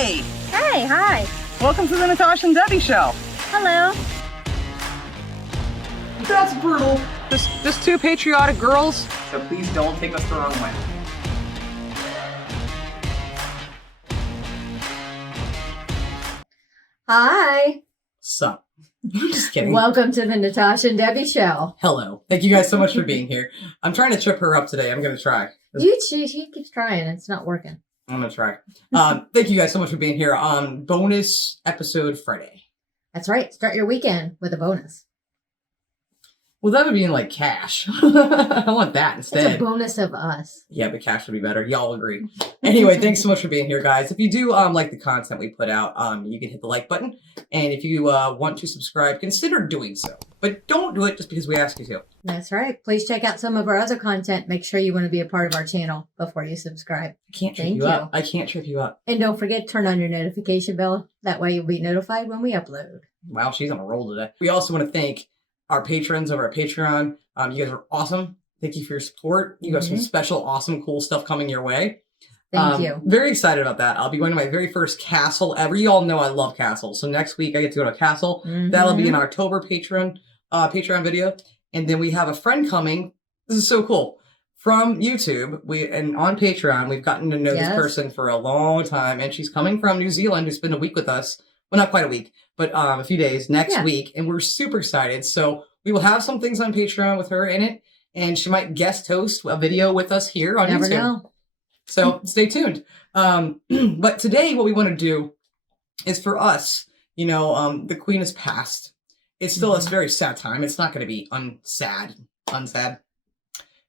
Hey! Hey, hi. Welcome to the Natasha and Debbie show. Hello. That's brutal. Just two patriotic girls. So please don't take us the wrong way. Hi. Sup? I'm just kidding. Welcome to the Natasha and Debbie show. Hello. Thank you guys so much for being here. I'm trying to trip her up today. I'm going to try. She keeps trying. It's not working. I'm going to try. Thank you guys so much for being here on bonus episode Friday. That's right. Start your weekend with a bonus. Well, that would be in like cash. I want that instead. It's a bonus of us. Yeah, but cash would be better. Y'all agree. Anyway, thanks so much for being here, guys. If you do like the content we put out, you can hit the like button. And if you want to subscribe, consider doing so. But don't do it just because we ask you to. That's right. Please check out some of our other content. Make sure you want to be a part of our channel before you subscribe. I can't trip you up. I can't trip you up. And don't forget, turn on your notification bell. That way you'll be notified when we upload. Wow, she's on a roll today. We also want to thank our patrons over at Patreon. You guys are awesome. Thank you for your support. You got some special, awesome, cool stuff coming your way. Thank you. Very excited about that. I'll be going to my very first castle ever. You all know I love castles. So next week I get to go to a castle. That'll be an October Patreon video. And then we have a friend coming. This is so cool. From YouTube, and on Patreon, we've gotten to know this person for a long time. And she's coming from New Zealand to spend a week with us. Well, not quite a week, but a few days next week. And we're super excited. So we will have some things on Patreon with her in it. And she might guest host a video with us here on Never YouTube. know. So stay tuned. But today what we want to do is for us, the Queen has passed. It's still a very sad time. It's not going to be unsad. It's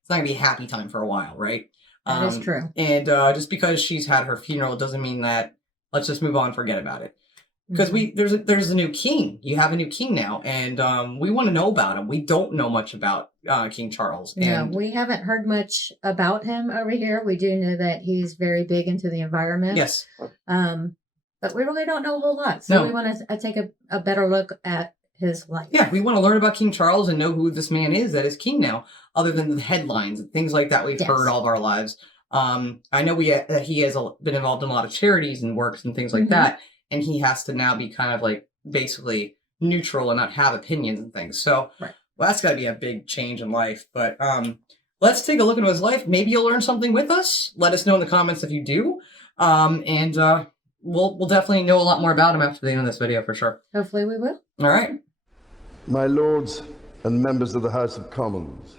not going to be a happy time for a while, right? That is true. And just because she's had her funeral doesn't mean that let's just move on, forget about it. Because there's a new king. You have a new king now, and we want to know about him. We don't know much about King Charles. No, we haven't heard much about him over here. We do know that he's very big into the environment. Yes. But we really don't know a whole lot. So we want to take a better look at his life. Yeah, we want to learn about King Charles and know who this man is that is king now, other than the headlines and things like that we've heard all of our lives. I know that he has been involved in a lot of charities and works and things like that. And he has to now be kind of like basically neutral and not have opinions and things. So well, that's got to be a big change in life. But let's take a look into his life. Maybe you'll learn something with us. Let us know in the comments if you do. And we'll definitely know a lot more about him after the end of this video for sure. Hopefully we will. All right. My lords and members of the House of Commons.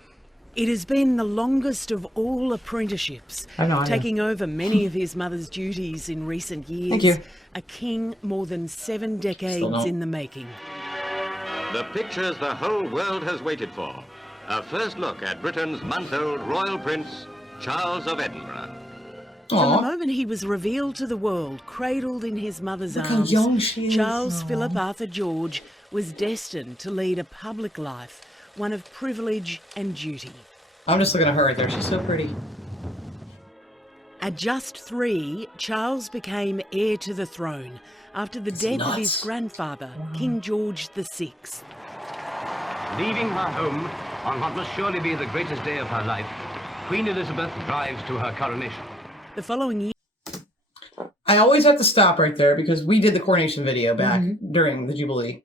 It has been the longest of all apprenticeships, taking over many of his mother's duties in recent years. Thank you. A king more than 7 decades in the making. The pictures the whole world has waited for. A first look at Britain's month-old royal prince, Charles of Edinburgh. From the moment he was revealed to the world, cradled in his mother's arms, how young she is. Charles Philip Arthur George was destined to lead a public life, one of privilege and duty. I'm just looking at her right there. She's so pretty. At just 3, Charles became heir to the throne after the death of his grandfather, King George VI. Leaving her home on what must surely be the greatest day of her life, Queen Elizabeth drives to her coronation. The following year... I always have to stop right there because we did the coronation video back during the Jubilee.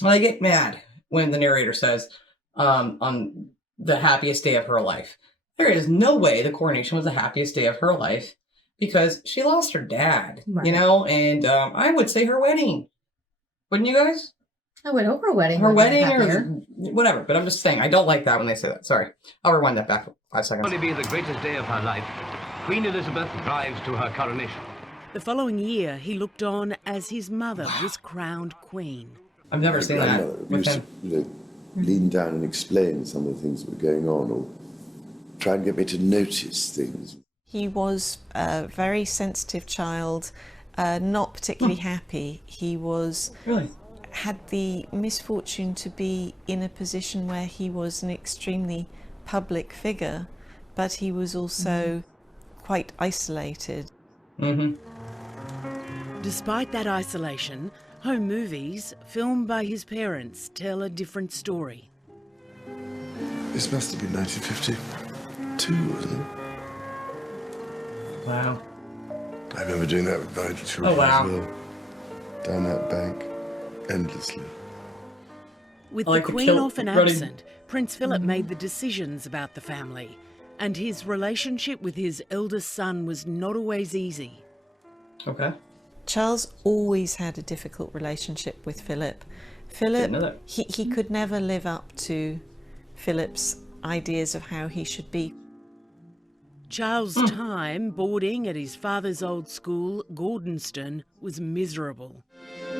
And I get mad when the narrator says, on the happiest day of her life. There is no way the coronation was the happiest day of her life because she lost her dad, and I would say her wedding. Wouldn't you guys? I would hope her wedding. Her wedding or whatever, but I'm just saying, I don't like that when they say that. Sorry. I'll rewind that back for 5 seconds. Surely be the greatest day of her life. Queen Elizabeth drives to her coronation. The following year, he looked on as his mother was crowned queen. I've never seen that with him. Lean down and explain some of the things that were going on, or try and get me to notice things. He was a very sensitive child, not particularly happy. He was had the misfortune to be in a position where he was an extremely public figure, but he was also quite isolated. Despite that isolation, home movies filmed by his parents tell a different story. This must have been 1952, wasn't it? Wow. I remember doing that with my children Oh, wow. as well. Down that bank, endlessly. With I like the to Queen kill often running- absent, Prince Philip made the decisions about the family, and his relationship with his eldest son was not always easy. Okay. Charles always had a difficult relationship with Philip. Didn't know Philip, that. he could never live up to Philip's ideas of how he should be. Charles' time boarding at his father's old school, Gordonston, was miserable.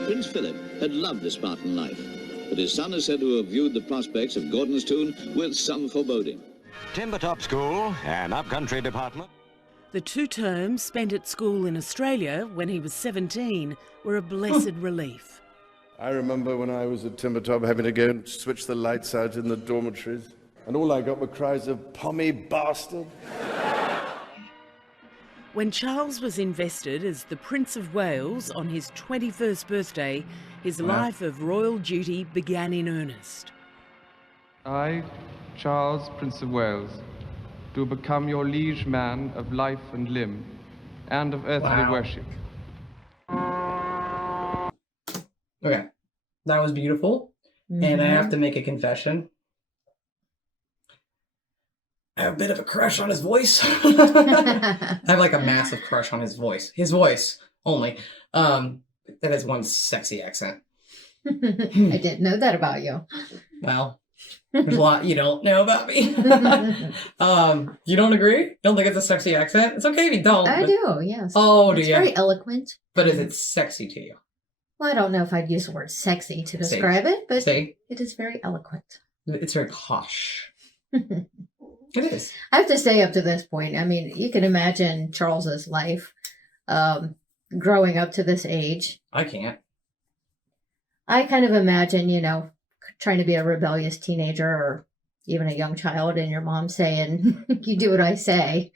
Prince Philip had loved the Spartan life, but his son is said to have viewed the prospects of Gordonston with some foreboding. Timbertop School, an upcountry department. The 2 terms spent at school in Australia when he was 17 were a blessed relief. I remember when I was at Timbertop having to go and switch the lights out in the dormitories, and all I got were cries of "Pommy bastard." When Charles was invested as the Prince of Wales on his 21st birthday, his life of royal duty began in earnest. I, Charles, Prince of Wales, do become your liege man of life and limb, and of earthly worship. Okay. That was beautiful. And I have to make a confession. I have a bit of a crush on his voice. I have like a massive crush on his voice. His voice only. That has one sexy accent. I didn't know that about you. Well, there's a lot you don't know about me. You don't agree? Don't think it's a sexy accent? It's okay if you don't. I but- do, yes. Oh, do It's you? very eloquent. But is it sexy to you? Well, I don't know if I'd use the word sexy to See. describe it, but See? it is very eloquent. It's very posh. It is. I have to say, up to this point, I mean, you can imagine Charles's life growing up to this age. I can't. I kind of imagine, you know, trying to be a rebellious teenager or even a young child, and your mom saying, "You do what I say,"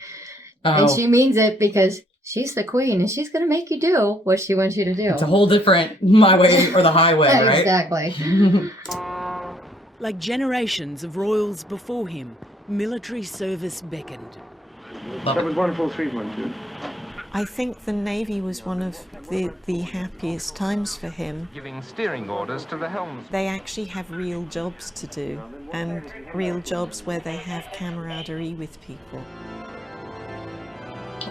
and she means it because she's the queen, and she's going to make you do what she wants you to do. It's a whole different my way or the highway, right? Exactly. Like generations of royals before him, military service beckoned. That was wonderful treatment, too. I think the Navy was one of the happiest times for him. Giving steering orders to the helms. They actually have real jobs to do, and real jobs where they have camaraderie with people.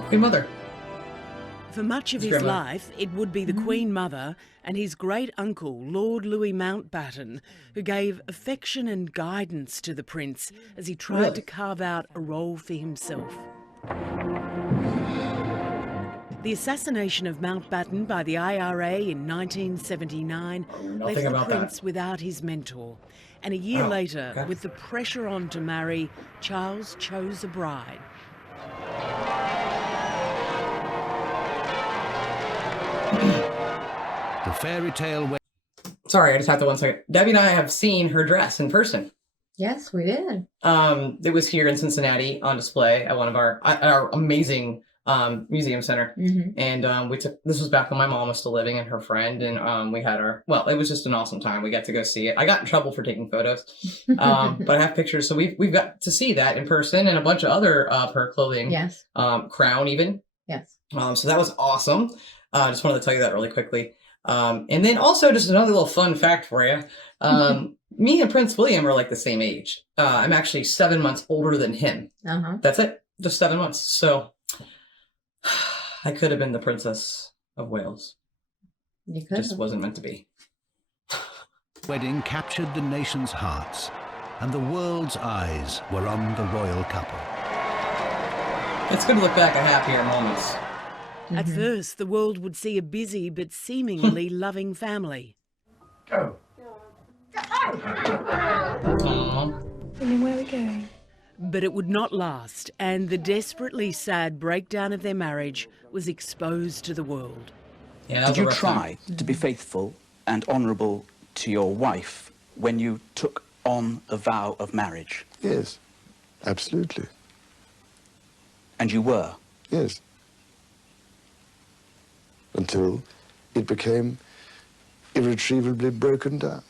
Queen Mother. For much of His his grandma. life, it would be the Queen Mother and his great-uncle, Lord Louis Mountbatten, who gave affection and guidance to the prince as he tried to carve out a role for himself. The assassination of Mountbatten by the IRA in 1979 left the about prince that. without his mentor. And a year later, with the pressure on to marry, Charles chose a bride. The fairy tale. Sorry, I just have to 1 second. Debbie and I have seen her dress in person. Yes, we did. It was here in Cincinnati on display at one of our amazing museum center. And we took, this was back when my mom was still living and her friend, and we had our, well, it was just an awesome time. We got to go see it. I got in trouble for taking photos, but I have pictures. So we've got to see that in person and a bunch of other her clothing. Yes. Crown even. Yes. So that was awesome. Just wanted to tell you that really quickly. And then also just another little fun fact for you. Me and Prince William are like the same age. I'm actually 7 months older than him. That's it. Just 7 months. So I could have been the Princess of Wales. You could. Just wasn't meant to be. Wedding captured the nation's hearts, and the world's eyes were on the royal couple. It's good to look back at happier moments. At first, the world would see a busy but seemingly loving family. Go. Aww. Where are we going? But it would not last, and the desperately sad breakdown of their marriage was exposed to the world. Yeah, Did you try to be faithful and honourable to your wife when you took on the vow of marriage? Yes, absolutely. And you were? Yes. Until it became irretrievably broken down.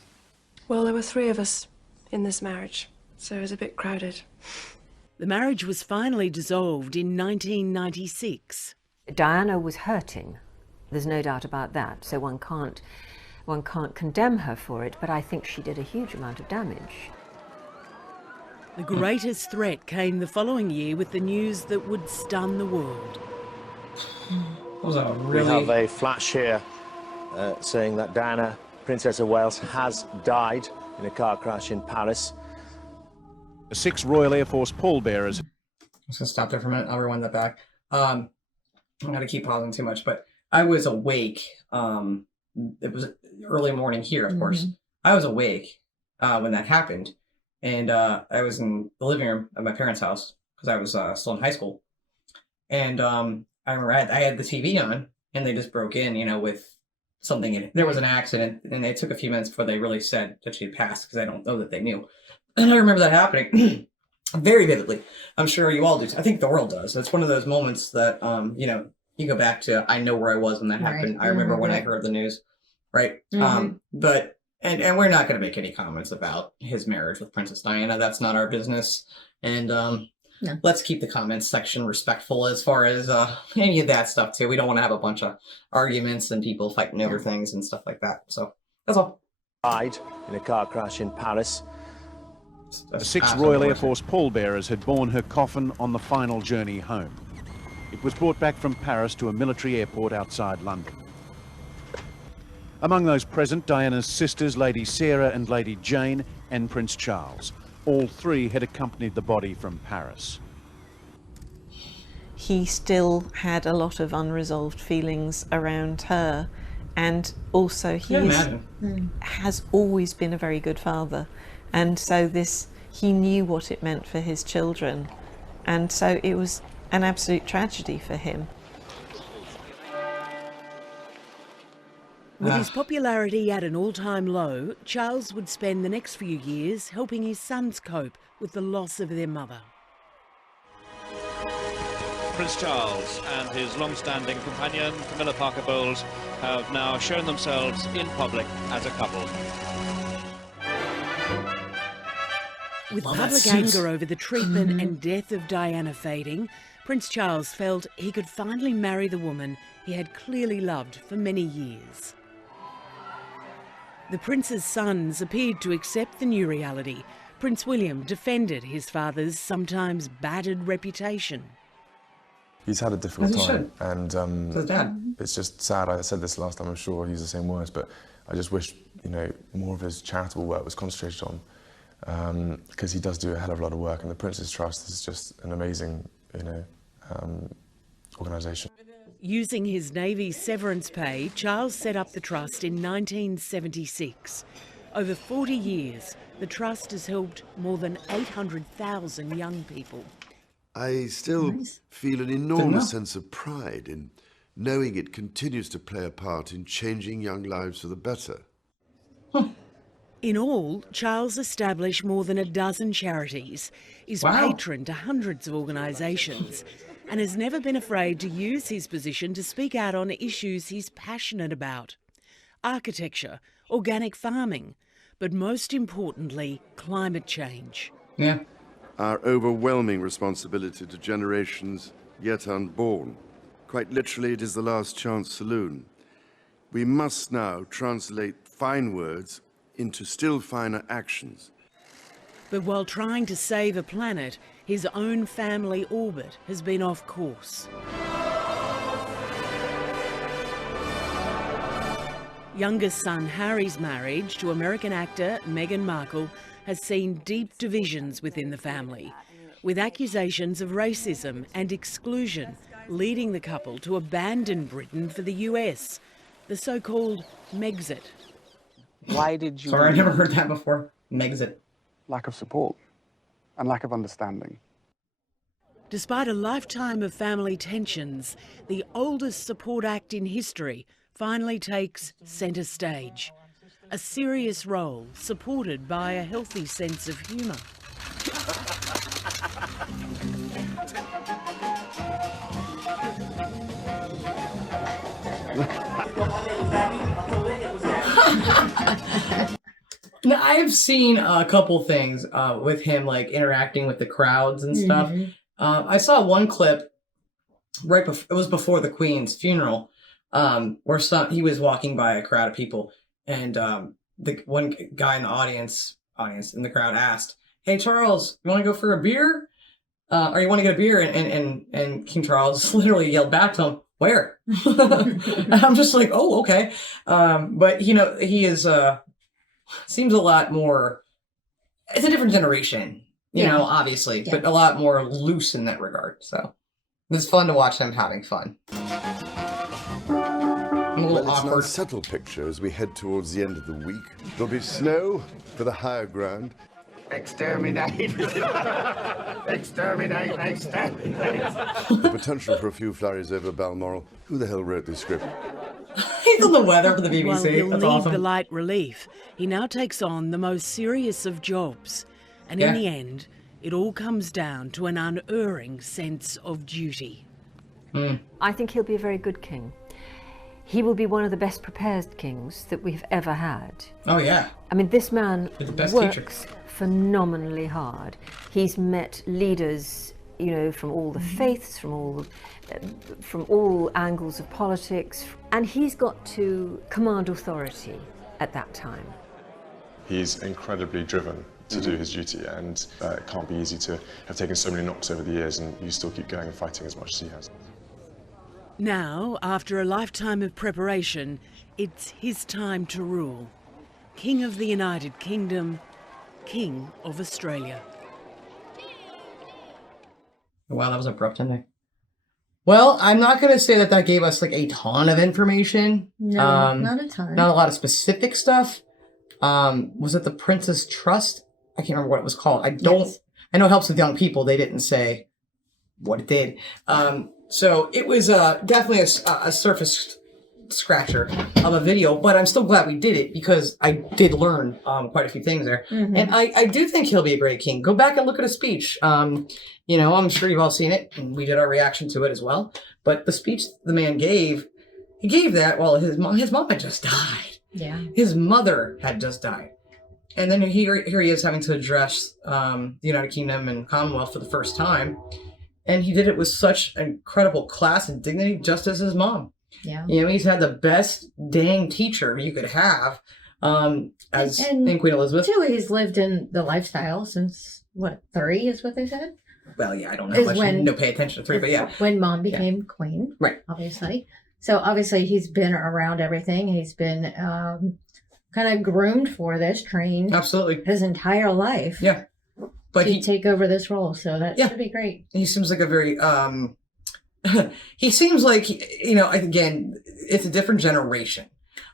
Well, there were 3 of us in this marriage, so it was a bit crowded. The marriage was finally dissolved in 1996. Diana was hurting. There's no doubt about that. So one can't condemn her for it, but I think she did a huge amount of damage. The greatest threat came the following year with the news that would stun the world. We have a flash here saying that Diana, Princess of Wales, has died in a car crash in Paris. The 6 Royal Air Force pallbearers. I'm just going to stop there for a minute. I'll rewind that back. I'm not going to keep pausing too much, but I was awake. It was early morning here, of course. I was awake when that happened. And I was in the living room of my parents' house because I was still in high school. And I remember I had the TV on, and they just broke in, you know, with something in it. There was an accident, and it took a few minutes before they really said that she had passed, because I don't know that they knew. And I remember that happening very vividly. I'm sure you all do. I think the world does. It's one of those moments that, you know, you go back to, I know where I was when that happened. I remember when I heard the news, right? But and we're not going to make any comments about his marriage with Princess Diana. That's not our business. And let's keep the comments section respectful as far as any of that stuff, too. We don't want to have a bunch of arguments and people fighting over things and stuff like that. So that's all. Died in a car crash in Paris. The 6 Royal Air Force pallbearers had borne her coffin on the final journey home. It was brought back from Paris to a military airport outside London. Among those present, Diana's sisters, Lady Sarah and Lady Jane, and Prince Charles. All 3 had accompanied the body from Paris. He still had a lot of unresolved feelings around her, and also he has always been a very good father, and so he knew what it meant for his children, and so it was an absolute tragedy for him. With his popularity at an all-time low, Charles would spend the next few years helping his sons cope with the loss of their mother. Prince Charles and his long-standing companion, Camilla Parker Bowles, have now shown themselves in public as a couple. With public anger over the treatment and death of Diana fading, Prince Charles felt he could finally marry the woman he had clearly loved for many years. The prince's sons appeared to accept the new reality. Prince William defended his father's sometimes battered reputation. He's had a difficult time, and it's just sad. I said this last time, I'm sure he's the same words, but I just wish, you know, more of his charitable work was concentrated on, because he does do a hell of a lot of work, and the Prince's Trust is just an amazing, you know, organisation. Using his Navy's severance pay, Charles set up the Trust in 1976. Over 40 years, the Trust has helped more than 800,000 young people. I still feel an enormous sense of pride in knowing it continues to play a part in changing young lives for the better. In all, Charles established more than a dozen charities, is patron to hundreds of organisations, and has never been afraid to use his position to speak out on issues he's passionate about. Architecture, organic farming, but most importantly, climate change. Our overwhelming responsibility to generations yet unborn. Quite literally, it is the last chance saloon. We must now translate fine words into still finer actions. But while trying to save a planet, his own family orbit has been off course. Youngest son Harry's marriage to American actor Meghan Markle has seen deep divisions within the family, with accusations of racism and exclusion leading the couple to abandon Britain for the US, the so-called Megxit. Why did you... Sorry, I never heard that before. Megxit. Lack of support and lack of understanding. Despite a lifetime of family tensions, the oldest support act in history finally takes centre stage. A serious role supported by a healthy sense of humour. Now, I've seen a couple things with him, like interacting with the crowds and stuff. I saw one clip it was before the Queen's funeral, where he was walking by a crowd of people, and the one guy in the audience in the crowd asked, "Hey Charles, you want to go for a beer? Or you want to get a beer?" And King Charles literally yelled back to him, "Where?" And I'm just like, "Oh, okay." But he is seems a lot more. It's a different generation, obviously, but a lot more loose in that regard. So it's fun to watch them having fun. Well, it's an unsettled picture as we head towards the end of the week. There'll be snow for the higher ground. Exterminate! Exterminate! Exterminate! The potential for a few flurries over Balmoral. Who the hell wrote this script? He's on the weather for the BBC. While he'll That's leave awesome. the light relief, he now takes on the most serious of jobs. And in the end, it all comes down to an unerring sense of duty. I think he'll be a very good king. He will be one of the best prepared kings that we've ever had. Oh, yeah. I mean, this man He's the best works teacher. phenomenally hard. He's met leaders, from all the faiths, from all angles of politics, and he's got to command authority at that time. He's incredibly driven to do his duty, and it can't be easy to have taken so many knocks over the years and you still keep going and fighting as much as he has. Now, after a lifetime of preparation, it's his time to rule. King of the United Kingdom, King of Australia. Wow, that was abrupt, didn't it? Well, I'm not going to say that gave us a ton of information. No, not a ton. Not a lot of specific stuff. Was it the Princess Trust? I can't remember what it was called. I know it helps with young people. They didn't say what it did. So it was definitely a surface scratcher of a video, but I'm still glad we did it because I did learn quite a few things there. Mm-hmm. And I do think he'll be a great king. Go back and look at his speech. I'm sure you've all seen it, and we did our reaction to it as well. But the speech the man gave, he gave that while his mom had just died. Yeah. His mother had just died. And then here he is having to address the United Kingdom and Commonwealth for the first time. And he did it with such incredible class and dignity, just as his mom. Yeah. He's had the best dang teacher you could have in Queen Elizabeth. Too, he's lived in the lifestyle since, 30 is what they said? Well, yeah, I don't know much. No pay attention to 3, but yeah. When mom became queen. Right. Obviously. So obviously he's been around everything. He's been kind of groomed for this, trained. Absolutely. His entire life. Yeah. But to take over this role. So that should be great. He seems like a very, he seems like, again, it's a different generation,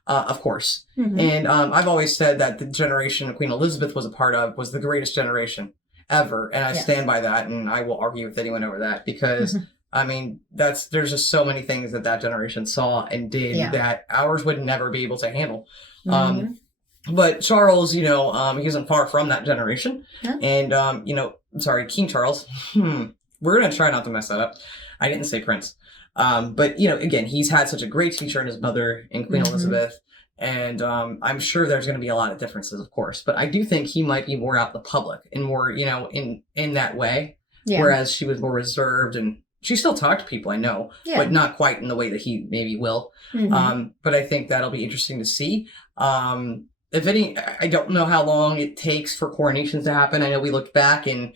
of course. Mm-hmm. And I've always said that the generation Queen Elizabeth was a part of was the greatest generation ever. And I stand by that. And I will argue with anyone over that because, I mean, there's just so many things that generation saw and did that ours would never be able to handle. Mm-hmm. But Charles, he isn't far from that generation. Yeah. And, King Charles, we're going to try not to mess that up. I didn't say Prince. But, again, he's had such a great teacher in his mother and Queen Elizabeth. And I'm sure there's going to be a lot of differences, of course. But I do think he might be more out in the public and more, in that way. Yeah. Whereas she was more reserved and she still talked to people, I know, but not quite in the way that he maybe will. Mm-hmm. But I think that'll be interesting to see. I don't know how long it takes for coronations to happen. I know we looked back and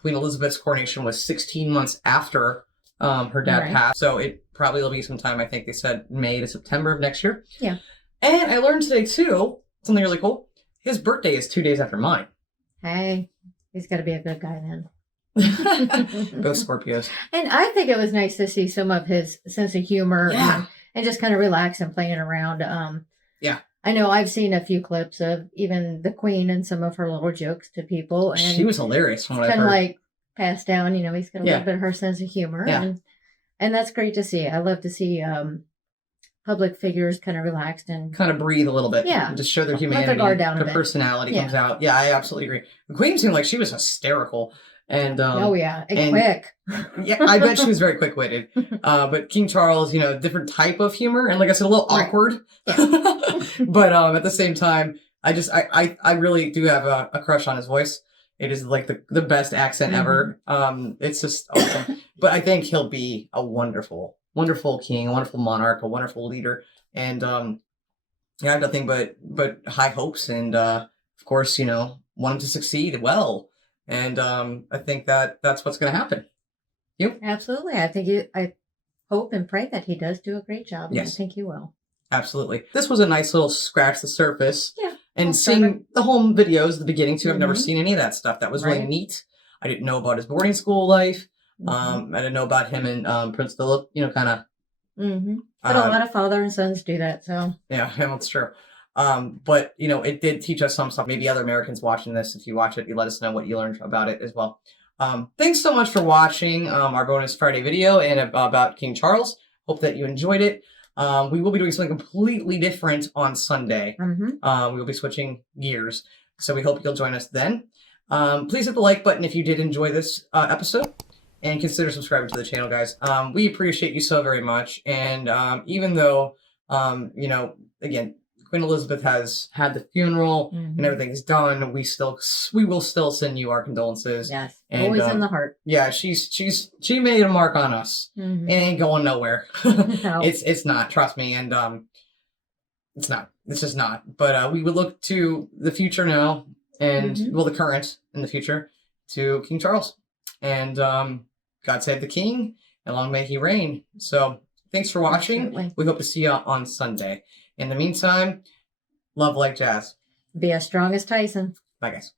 Queen Elizabeth's coronation was 16 months after her dad passed. So it probably will be some time, I think they said May to September of next year. Yeah. And I learned today, too, something really cool. His birthday is 2 days after mine. Hey, he's got to be a good guy then. Both Scorpios. And I think it was nice to see some of his sense of humor and just kind of relax and playing around. I know I've seen a few clips of even the Queen and some of her little jokes to people. And she was hilarious from what I've kind of heard. Passed down, he's got a little bit of her sense of humor. Yeah. And that's great to see. I love to see public figures kind of relaxed and kind of breathe a little bit. Yeah. And just show their humanity. Let their guard down a their bit. Personality comes out. Yeah, I absolutely agree. The Queen seemed like she was hysterical. And and quick. Yeah, I bet she was very quick-witted. But King Charles, different type of humor, and like I said, a little awkward. Yeah. But at the same time, I really do have a crush on his voice. It is like the best accent ever. It's just awesome. But I think he'll be a wonderful, wonderful king, a wonderful monarch, a wonderful leader. And I have nothing but high hopes. And of course, want him to succeed well. And I think that's what's going to happen. You? Absolutely. I hope and pray that he does do a great job. Yes. And I think he will. Absolutely. This was a nice little scratch the surface. Yeah. And seeing the home videos at the beginning too, I've never Mhm. seen any of that stuff. That was really Right. neat. I didn't know about his boarding school life. Mhm. I didn't know about him and Prince Philip, kind of. But a lot of father and sons do that, so. Yeah, that's true. But, it did teach us some stuff. Maybe other Americans watching this, if you watch it, you let us know what you learned about it as well. Thanks so much for watching our bonus Friday video and about King Charles. Hope that you enjoyed it. We will be doing something completely different on Sunday. Mhm. We will be switching gears. So we hope you'll join us then. Please hit the like button if you did enjoy this episode. And consider subscribing to the channel, guys. We appreciate you so very much. And even though, again, Queen Elizabeth has had the funeral and everything's done, we will still send you our condolences. Yes, And, always in the heart. Yeah, she made a mark on us. Mhm. It ain't going nowhere. No. It's not, trust me. And it's not. It's just not. But we would look to the future now, and the current and the future, to King Charles. And God save the king, and long may he reign. So thanks for watching. Absolutely. We hope to see you on Sunday. In the meantime, love like jazz. Be as strong as Tyson. Bye, guys.